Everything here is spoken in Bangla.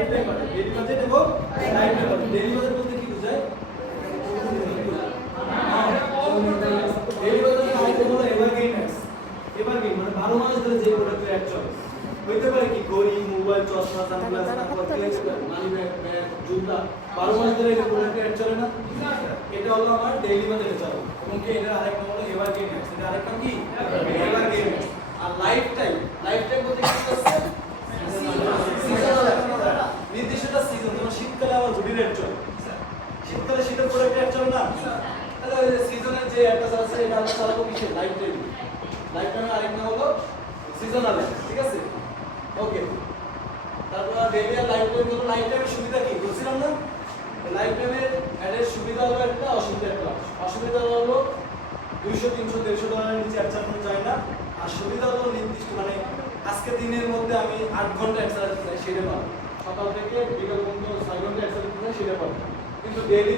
Life time budget, daily budget এবং life time budget. Daily budget বলতে কি বোঝায়? ডেইলি বাজেটের আইটেম হলো এভারগ্রিন অ্যাডস। এভারগ্রিন মানে 12 মাস ধরে যে প্রোডাক্টের অ্যাড চলে। হইতে পারে কি ঘড়ি, মোবাইল, চশমা, সানগ্লাস, তারপর মানি ব্যাগ, জুতা, 12 মাস ধরে এই প্রোডাক্টের অ্যাড চলে না? এটা হলো আমার ডেইলি বাজেটে চলে। এবং কি এটার আরেকটা হলো এভারগ্রিন অ্যাডস। এটা আরেকটা কি? Evergreen ads. আর লাইফ টাইম বলতে কি আছে? সিজনাল নির্দিষ্টটা সিজন। যেমন শীতকালে আমার হুডির অ্যাড চলে। শীতকালে শীতের প্রোডাক্ট অ্যাড চলে না? তাহলে ওই সিজনের যে অ্যাডটা আছে এটা আমরা চালাবো কিসে? Life time. লাইফ টাইমের আরেকটা হলো সিজনাল অ্যাড, ঠিক আছে? ওকে। তারপর ডেইলি আর লাইফ টাইম হলো লাইফ টাইমের সুবিধা কি বলছিলাম না? লাইফ টাইমের অ্যাডের সুবিধা হলো একটা, অসুবিধা একটা। অসুবিধা হলো 200 300 150 ডলারের নিচে অ্যাড চালানো যায় না। আর সুবিধা হলো নির্দিষ্ট মানে আজকে দিনের মধ্যে আমি 8 ঘন্টা অ্যাড চালাতে চাই সেটা পাবো। সকাল থেকে বিকাল পর্যন্ত 6 ঘন্টা অ্যাড চালাতে চাই সেটা পাবো। কিন্তু ডেইলি